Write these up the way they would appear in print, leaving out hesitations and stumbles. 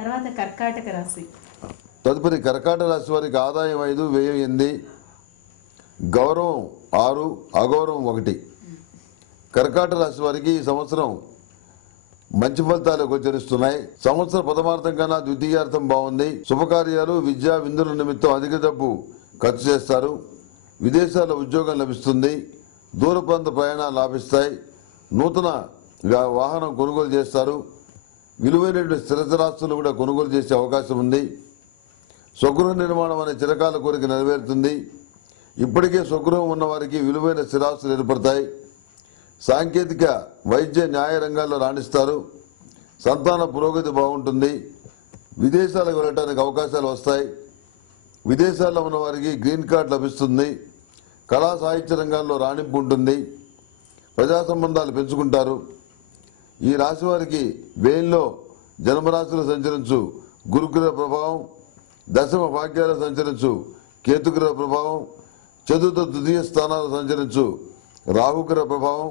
తర్వాత కర్కాటక రాశి. తదుపరి కర్కాటక రాశి వారికి ఆదాయం 5, వ్యయం 8, గౌరవం 6, అగౌరవం 1. కర్కాటక రాశి వారికి ఈ సంవత్సరం మంచి ఫలితాలు గోచరిస్తున్నాయి. సంవత్సర ప్రథమార్థం కన్నా ద్వితీయార్థం బాగుంది. శుభకార్యాలు, విద్యా విందుల నిమిత్తం అధిక డబ్బు ఖర్చు చేస్తారు. విదేశాల్లో ఉద్యోగం లభిస్తుంది. దూర ప్రాంత ప్రయాణాలు లాభిస్తాయి. నూతన వాహనం కొనుగోలు చేస్తారు. విలువైనటువంటి స్థిరచరాస్తులు కూడా కొనుగోలు చేసే అవకాశం ఉంది. స్వగృహ నిర్మాణం అనే చిరకాల కోరిక నెరవేరుతుంది. ఇప్పటికే స్వగృహం ఉన్న వారికి విలువైన స్థిరాస్తులు ఏర్పడతాయి. సాంకేతిక, వైద్య, న్యాయ రంగాల్లో రాణిస్తారు. సంతాన పురోగతి బాగుంటుంది. విదేశాలకు వెళ్ళడానికి అవకాశాలు వస్తాయి. విదేశాల్లో ఉన్న వారికి గ్రీన్ కార్డు లభిస్తుంది. కళా సాహిత్య రంగాల్లో రాణింపు ఉంటుంది. ప్రజా సంబంధాలు పెంచుకుంటారు. ఈ రాశి వారికి వేయంలో జన్మరాశులు సంచరించు గురుగ్రహ ప్రభావం, దశమ భాగ్యాలు సంచరించు కేతుగ్రహ ప్రభావం, చతుర్థ ద్వితీయ స్థానాలు సంచరించు రాహుగ్రహ ప్రభావం,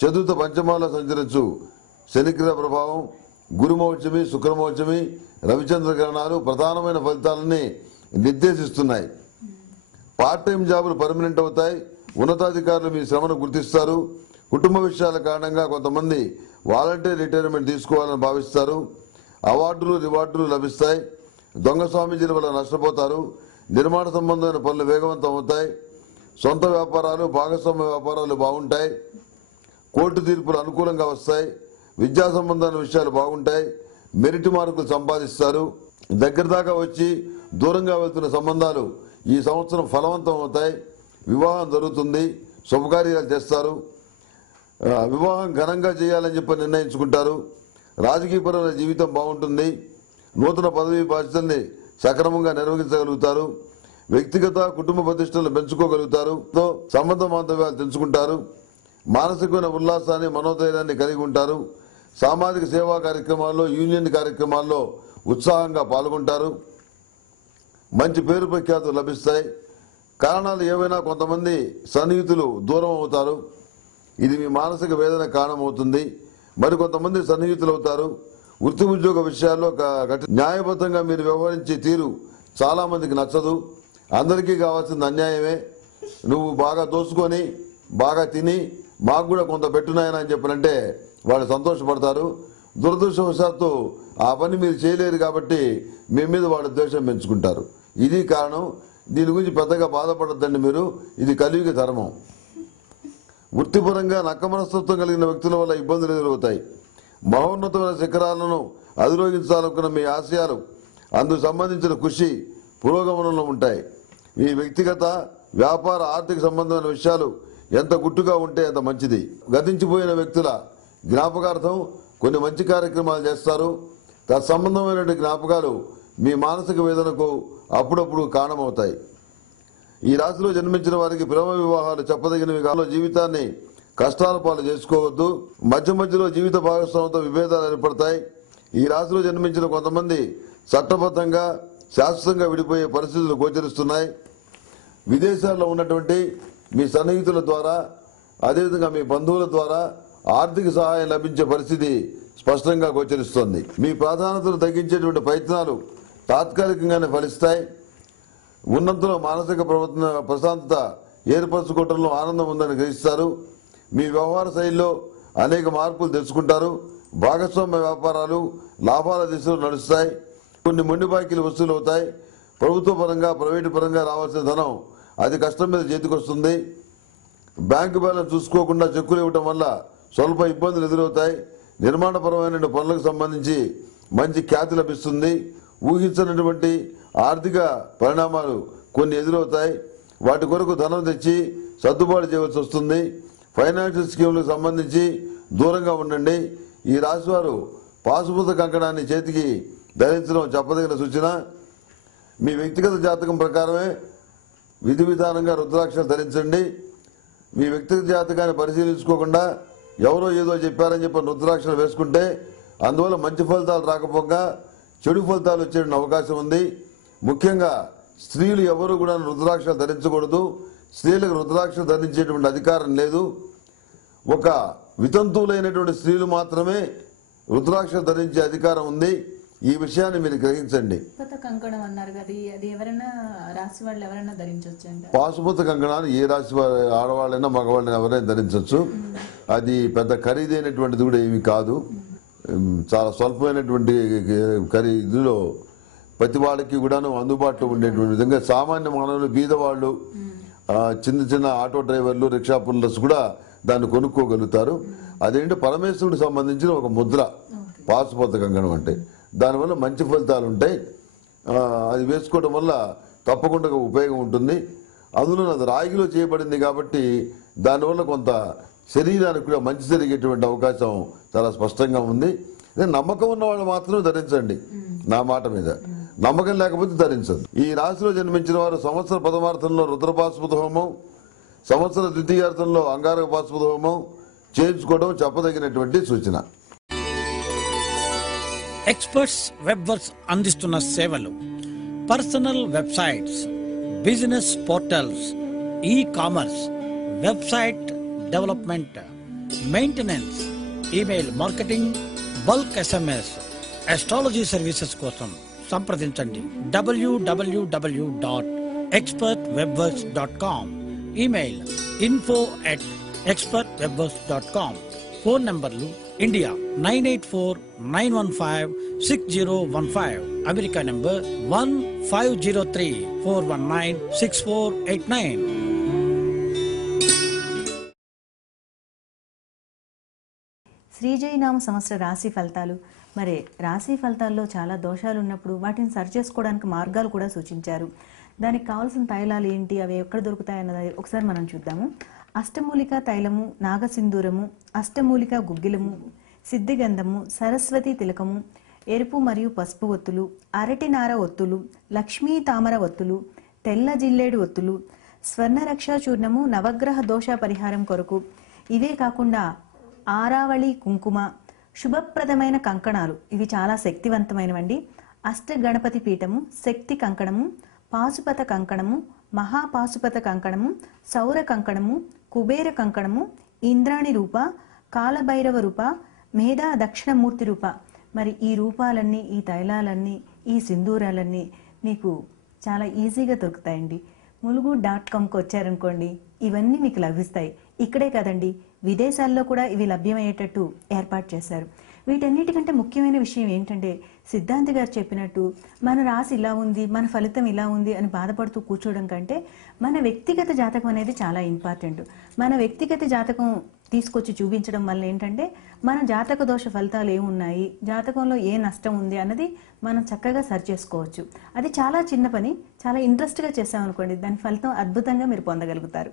చతుర్థ పంచమాల సంచరించు శనిగ్రహ ప్రభావం, గురుమౌచమి, శుక్రమౌచమి, రవిచంద్ర గ్రహణాలు ప్రధానమైన ఫలితాలని నిర్దేశిస్తున్నాయి. పార్ట్ టైం జాబులు పర్మనెంట్ అవుతాయి. ఉన్నతాధికారులు మీ శ్రమను గుర్తిస్తారు. కుటుంబ విషయాల కారణంగా కొంతమంది వాలంటీర్ రిటైర్మెంట్ తీసుకోవాలని భావిస్తారు. అవార్డులు, రివార్డులు లభిస్తాయి. దొంగ స్వామీజీల వల్ల నష్టపోతారు. నిర్మాణ సంబంధమైన పనులు వేగవంతం అవుతాయి. సొంత వ్యాపారాలు, భాగస్వామ్య వ్యాపారాలు బాగుంటాయి. కోర్టు తీర్పులు అనుకూలంగా వస్తాయి. విద్యా సంబంధమైన విషయాలు బాగుంటాయి. మెరిట్ మార్కులు సంపాదిస్తారు. దగ్గర దాకా వచ్చి దూరంగా వెళ్తున్న సంబంధాలు ఈ సంవత్సరం ఫలవంతం అవుతాయి. వివాహం జరుగుతుంది. శుభకార్యాలు చేస్తారు. వివాహం ఘనంగా చేయాలని చెప్పి నిర్ణయించుకుంటారు. రాజకీయపరమైన జీవితం బాగుంటుంది. నూతన పదవీ బాధ్యతల్ని సక్రమంగా నిర్వహించగలుగుతారు. వ్యక్తిగత, కుటుంబ ప్రతిష్టలను పెంచుకోగలుగుతారు. సంబంధ బాంధవ్యాలు తెంచుకుంటారు. మానసికమైన ఉల్లాసాన్ని, మనోధైర్యాన్ని కలిగి ఉంటారు. సామాజిక సేవా కార్యక్రమాల్లో, యూనియన్ కార్యక్రమాల్లో ఉత్సాహంగా పాల్గొంటారు. మంచి పేరు ప్రఖ్యాతులు లభిస్తాయి. కారణాలు ఏవైనా కొంతమంది సన్నిహితులు దూరం అవుతారు. ఇది మీ మానసిక వేదన కారణమవుతుంది. మరికొంతమంది సన్నిహితులు అవుతారు. వృత్తి ఉద్యోగ విషయాల్లో న్యాయబద్ధంగా మీరు వ్యవహరించే తీరు చాలా మందికి నచ్చదు. అందరికీ కావాల్సింది అన్యాయమే. నువ్వు బాగా దోసుకొని బాగా తిని మాకు కూడా కొంత పెట్టునాయని అని చెప్పాలంటే వాళ్ళు సంతోషపడతారు. దురదృష్టవశాత్తు ఆ పని మీరు చేయలేరు కాబట్టి మీ మీద వాళ్ళ ద్వేషం పెంచుకుంటారు. ఇది కారణం. దీని గురించి పెద్దగా బాధపడద్దండి మీరు. ఇది కలియుగ ధర్మం. వృత్తిపరంగా నక్క మనస్తత్వం కలిగిన వ్యక్తుల వల్ల ఇబ్బందులు ఎదురవుతాయి. మహోన్నతమైన శిఖరాలను అధిరోహించాలనుకున్న మీ ఆశయాలు, అందుకు సంబంధించిన కృషి పురోగమనంలో ఉంటాయి. మీ వ్యక్తిగత, వ్యాపార, ఆర్థిక సంబంధమైన విషయాలు ఎంత గుట్టుగా ఉంటే అంత మంచిది. గతించిపోయిన వ్యక్తుల జ్ఞాపకార్థం కొన్ని మంచి కార్యక్రమాలు చేస్తారు. తత్సంబంధమైన జ్ఞాపకాలు మీ మానసిక వేదనకు అప్పుడప్పుడు కారణమవుతాయి. ఈ రాశిలో జన్మించిన వారికి ప్రేమ వివాహాలు చెప్పదగినవి కాదు. జీవితాన్ని కష్టాల పాలు చేసుకోవద్దు. మధ్య మధ్యలో జీవిత భాగస్వామితో విభేదాలు ఏర్పడతాయి. ఈ రాశిలో జన్మించిన కొంతమంది చట్టబద్ధంగా, శాశ్వతంగా విడిపోయే పరిస్థితులు గోచరిస్తున్నాయి. విదేశాల్లో ఉన్నటువంటి మీ సన్నిహితుల ద్వారా, అదేవిధంగా మీ బంధువుల ద్వారా ఆర్థిక సహాయం లభించే పరిస్థితి స్పష్టంగా గోచరిస్తోంది. మీ ప్రాధాన్యతను తగ్గించేటువంటి ప్రయత్నాలు తాత్కాలికంగానే ఫలిస్తాయి. ఉన్నంతలో మానసిక ప్రశాంతత ఏర్పరచుకోవడంలో ఆనందం ఉందని గ్రహిస్తారు. మీ వ్యవహార శైలిలో అనేక మార్పులు తెచ్చుకుంటారు. భాగస్వామ్య వ్యాపారాలు లాభాల దిశలో నడుస్తాయి. కొన్ని మొండి బాకీలు వసూలు అవుతాయి. ప్రభుత్వ పరంగా, ప్రైవేటు పరంగా రావాల్సిన ధనం అది కష్టం మీద చేతికొస్తుంది. బ్యాంకు బ్యాలెన్స్ చూసుకోకుండా చెక్కులు ఇవ్వడం వల్ల స్వల్ప ఇబ్బందులు ఎదురవుతాయి. నిర్మాణపరమైన పనులకు సంబంధించి మంచి ఖ్యాతి లభిస్తుంది. ఊహించినటువంటి ఆర్థిక పరిణామాలు కొన్ని ఎదురవుతాయి. వాటి కొరకు ధనం తెచ్చి సర్దుబాటు చేయవలసి వస్తుంది. ఫైనాన్షియల్ స్కీములకు సంబంధించి దూరంగా ఉండండి. ఈ రాశివారు పాశుపత కంకణాన్ని చేతికి ధరించడం చెప్పదగిన సూచన. మీ వ్యక్తిగత జాతకం ప్రకారమే విధి విధానంగా రుద్రాక్షలు ధరించండి. మీ వ్యక్తిగత జాతకాన్ని పరిశీలించుకోకుండా ఎవరో ఏదో చెప్పారని చెప్పి రుద్రాక్షలు వేసుకుంటే అందువల్ల మంచి ఫలితాలు రాకపోగా చెడు ఫలితాలు వచ్చే అవకాశం ఉంది. ముఖ్యంగా స్త్రీలు ఎవరు కూడా రుద్రాక్షలు ధరించకూడదు. స్త్రీలకు రుద్రాక్షలు ధరించేటువంటి అధికారం లేదు. ఒక వితంతువులైనటువంటి స్త్రీలు మాత్రమే రుద్రాక్షలు ధరించే అధికారం ఉంది. ఈ విషయాన్ని మీరు గ్రహించండి. కంకణం అన్నారు కదా, అది ఎవరైనా రాశి వాళ్ళు ఎవరైనా ధరించవచ్చు. పాశుపత కంకణాన్ని ఏ రాశి ఆడవాళ్ళైనా మగవాళ్ళైనా ఎవరైనా ధరించవచ్చు. అది పెద్ద ఖరీదైనటువంటిది కూడా ఏమి కాదు. చాలా స్వల్పమైనటువంటి ఖరీదులో ప్రతి వాళ్ళకి కూడాను అందుబాటులో ఉండేటువంటి విధంగా సామాన్య మానవులు, బీదవాళ్ళు, చిన్న చిన్న ఆటో డ్రైవర్లు, రిక్షా పుల్లర్స్ కూడా దాన్ని కొనుక్కోగలుగుతారు. అదేంటి పరమేశ్వరుడికి సంబంధించిన ఒక ముద్ర పాశుపత కంకణం అంటే. దానివల్ల మంచి ఫలితాలు ఉంటాయి. అది వేసుకోవడం వల్ల తప్పకుండా ఉపయోగం ఉంటుంది. అందులో అది రాగిలో చేయబడింది కాబట్టి దానివల్ల కొంత శరీరానికి కూడా మంచి జరిగేటువంటి అవకాశం చాలా స్పష్టంగా ఉంది. నమ్మకం ఉన్న వాళ్ళు మాత్రం ధరించండి, నా మాట మీద. నమ్మకం లేకపోతే ధరించదు. ఈ రాశిలో జన్మించిన వారు సంవత్సర ప్రథమార్థంలో రుద్రపాశుపత హోమం, సంవత్సర ద్వితీయార్థంలో అంగారక పాశుపత హోమం చేయించుకోవడం చెప్పదగినటువంటి సూచన. ఎక్స్పర్ట్స్ వెబ్వర్క్స్ అందిస్తున్న సేవలు: personal websites, business portals, ecommerce, website development, maintenance, email marketing, bulk SMS, astrology services కోసం సంప్రదించండి www.expertwebworks.com. Email info@expertwebworks.com. ఫోన్ నంబర్లు: ఇండియా 9849156015, అమెరికా నంబర్ 150341964889. శ్రీజయనామ సంవత్సర రాశి ఫలితాలు. మరి రాశి ఫలితాల్లో చాలా దోషాలు ఉన్నప్పుడు వాటిని సరిచేసుకోవడానికి మార్గాలు కూడా సూచించారు. దానికి కావాల్సిన తైలాలు ఏంటి, అవి ఎక్కడ దొరుకుతాయన్నది ఒకసారి మనం చూద్దాము. అష్టమూలిక తైలము, నాగసింధూరము, అష్టమూలిక గుగ్గిలము, సిద్ధిగంధము, సరస్వతి తిలకము, ఎరుపు మరియు పసుపు ఒత్తులు, అరటినార ఒత్తులు, లక్ష్మీ తామర ఒత్తులు, తెల్ల జిల్లేడు ఒత్తులు, స్వర్ణరక్ష చూర్ణము నవగ్రహ దోష పరిహారం కొరకు. ఇవే కాకుండా ఆరావళి కుంకుమ, శుభప్రదమైన కంకణాలు, ఇవి చాలా శక్తివంతమైనవండి. అష్ట గణపతి పీఠము, శక్తి కంకణము, పాశుపత కంకణము, మహాపాశుపత కంకణము, సౌర కంకణము, కుబేర కంకణము, ఇంద్రాణి రూప, కాలభైరవ రూప, మేధా దక్షిణమూర్తి రూప. మరి ఈ రూపాలన్నీ, ఈ తైలాలన్నీ, ఈ సింధూరాలన్నీ మీకు చాలా ఈజీగా దొరుకుతాయండి. ములుగు.comకి వచ్చారనుకోండి, ఇవన్నీ మీకు లభిస్తాయి. ఇక్కడే కదండి, విదేశాల్లో కూడా ఇవి లభ్యమయ్యేటట్టు ఏర్పాటు చేశారు. వీటన్నిటికంటే ముఖ్యమైన విషయం ఏంటంటే, సిద్ధాంతి గారు చెప్పినట్టు మన రాశి ఇలా ఉంది, మన ఫలితం ఇలా ఉంది అని బాధపడుతూ కూర్చోవడం కంటే మన వ్యక్తిగత జాతకం అనేది చాలా ఇంపార్టెంట్. మన వ్యక్తిగత జాతకం తీసుకొచ్చి చూపించడం వల్ల ఏంటంటే, మన జాతక దోష ఫలితాలు ఏమున్నాయి, జాతకంలో ఏ నష్టం ఉంది అన్నది మనం చక్కగా సరి చేసుకోవచ్చు. అది చాలా చిన్న పని, చాలా ఇంట్రెస్ట్గా చేసామనుకోండి, దాని ఫలితం అద్భుతంగా మీరు పొందగలుగుతారు.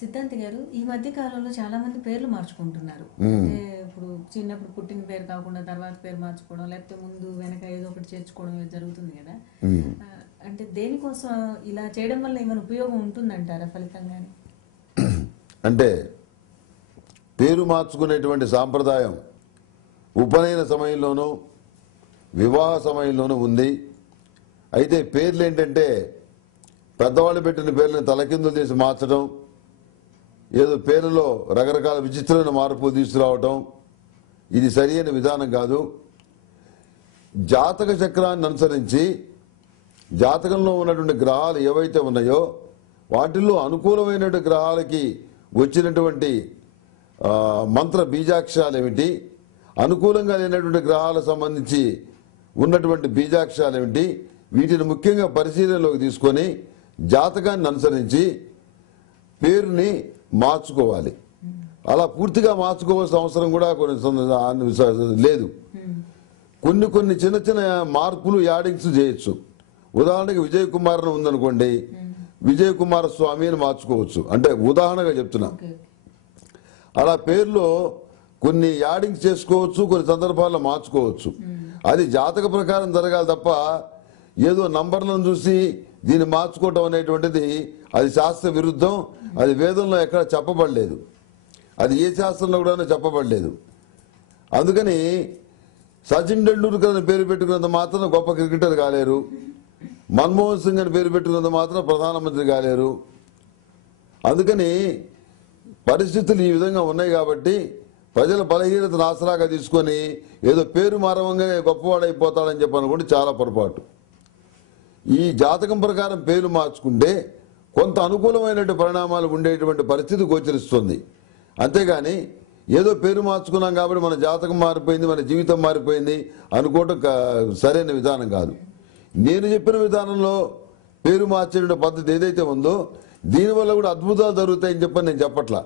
సిద్ధాంతి గారు, ఈ మధ్య కాలంలో చాలా మంది పేర్లు మార్చుకుంటున్నారు. అంటే ఇప్పుడు చిన్నప్పుడు పుట్టిన పేరు కాకుండా తర్వాత పేరు మార్చుకోవడం, లేకపోతే ముందు వెనక ఏదో ఒకటి చేర్చుకోవడం జరుగుతుంది కదా. అంటే దేనికోసం ఇలా చేయడం వల్ల ఏమైనా ఉపయోగం ఉంటుందంటారా ఫలితంగా? అంటే పేరు మార్చుకునేటువంటి సాంప్రదాయం ఉపనయన సమయంలోనూ వివాహ సమయంలోనూ ఉంది. అయితే పేర్లు ఏంటంటే పెద్దవాళ్ళు పెట్టిన పేర్లను తలకిందులు చేసి మార్చడం, ఏదో పేరులో రకరకాల విచిత్రమైన మార్పులు తీసుకురావటం, ఇది సరైన విధానం కాదు. జాతక చక్రాన్ని అనుసరించి జాతకంలో ఉన్నటువంటి గ్రహాలు ఏవైతే ఉన్నాయో వాటిల్లో అనుకూలమైనటువంటి గ్రహాలకి వచ్చినటువంటి మంత్ర బీజాక్షరాలు ఏమిటి, అనుకూలంగా లేనటువంటి గ్రహాలకు సంబంధించి ఉన్నటువంటి బీజాక్షరాలు ఏమిటి, వీటిని ముఖ్యంగా పరిశీలనలోకి తీసుకొని జాతకాన్ని అనుసరించి పేరుని మార్చుకోవాలి. అలా పూర్తిగా మార్చుకోవాల్సిన అవసరం కూడా కొన్ని లేదు. కొన్ని చిన్న చిన్న మార్పులు యాడింగ్స్ చేయొచ్చు. ఉదాహరణకి విజయ్ కుమార్ ఉందనుకోండి, విజయ్ కుమార్ స్వామి అని మార్చుకోవచ్చు. అంటే ఉదాహరణగా చెప్తున్నా. అలా పేర్లో కొన్ని యాడింగ్స్ చేసుకోవచ్చు, కొన్ని సందర్భాల్లో మార్చుకోవచ్చు. అది జాతక ప్రకారం జరగాలి తప్ప ఏదో నంబర్లను చూసి దీన్ని మార్చుకోవటం అనేటువంటిది అది శాస్త్ర విరుద్ధం. అది వేదంలో ఎక్కడ చెప్పబడలేదు, అది ఏ శాస్త్రంలో కూడా చెప్పబడలేదు. అందుకని సచిన్ టెండూల్కర్ అని పేరు పెట్టుకున్నంత మాత్రం గొప్ప క్రికెటర్ కాలేరు, మన్మోహన్ సింగ్ అని పేరు పెట్టుకున్నంత మాత్రం ప్రధానమంత్రి కాలేరు. అందుకని పరిస్థితులు ఈ విధంగా ఉన్నాయి కాబట్టి ప్రజల బలహీనతను ఆసరాగా తీసుకొని ఏదో పేరు మారవంగానే గొప్పవాడైపోతాడని చెప్పి అనుకుంటే చాలా పొరపాటు. ఈ జాతకం ప్రకారం పేరు మార్చుకుంటే కొంత అనుకూలమైనటువంటి పరిణామాలు ఉండేటువంటి పరిస్థితి గోచరిస్తుంది. అంతేగాని ఏదో పేరు మార్చుకున్నాం కాబట్టి మన జాతకం మారిపోయింది, మన జీవితం మారిపోయింది అనుకోవటం సరైన విధానం కాదు. నేను చెప్పిన విధానంలో పేరు మార్చేటువంటి పద్ధతి ఏదైతే ఉందో దీనివల్ల కూడా అద్భుతాలు జరుగుతాయని చెప్పని నేను చెప్పట్లా.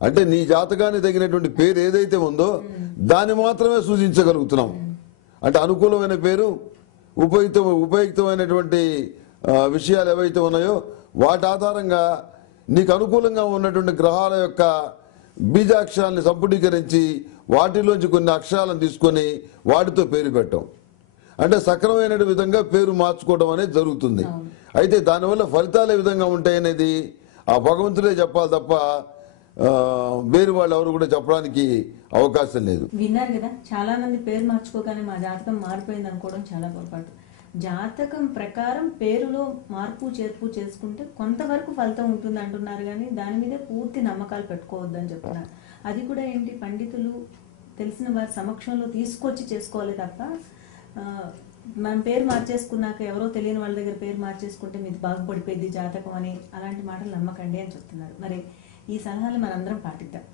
అంటే నీ జాతకానికి తగినటువంటి పేరు ఏదైతే ఉందో దాన్ని మాత్రమే సూచించగలుగుతున్నాం. అంటే అనుకూలమైన పేరు, ఉపయుక్తమైనటువంటి విషయాలు ఏవైతే ఉన్నాయో వాటి ఆధారంగా నీకు అనుకూలంగా ఉన్నటువంటి గ్రహాల యొక్క బీజాక్షరాన్ని సంపుటీకరించి వాటిలోంచి కొన్ని అక్షరాలను తీసుకొని వాటితో పేరు పెట్టడం. అంటే సక్రమైన విధంగా పేరు మార్చుకోవడం అనేది జరుగుతుంది. అయితే దానివల్ల ఫలితాలు ఏ విధంగా ఉంటాయనేది ఆ భగవంతుడే చెప్పాలి తప్ప వేరు వాళ్ళు ఎవరు కూడా చెప్పడానికి అవకాశం లేదు. విన్నారు కదా, చాలా మంది పేరు మార్చుకోగానే మా జాతకం మారిపోయింది అనుకోవడం చాలా పొరపాటు. జాతకం ప్రకారం పేరులో మార్పు చేర్పు చేసుకుంటే కొంతవరకు ఫలితం ఉంటుంది అంటున్నారు, కానీ దాని మీద పూర్తి నమ్మకాలు పెట్టుకోవద్దని చెప్తున్నారు. అది కూడా ఏంటి, పండితులు తెలిసిన వారి సమక్షంలో తీసుకొచ్చి చేసుకోవాలి తప్ప మనం పేరు మార్చేసుకున్నాక ఎవరో తెలియని వాళ్ళ దగ్గర పేరు మార్చేసుకుంటే మీది బాగుపడిపోయింది జాతకం అని అలాంటి మాటలు నమ్మకండి అని చెప్తున్నారు. మరి ఈ సలహాలు మనందరం పాటిద్దాం.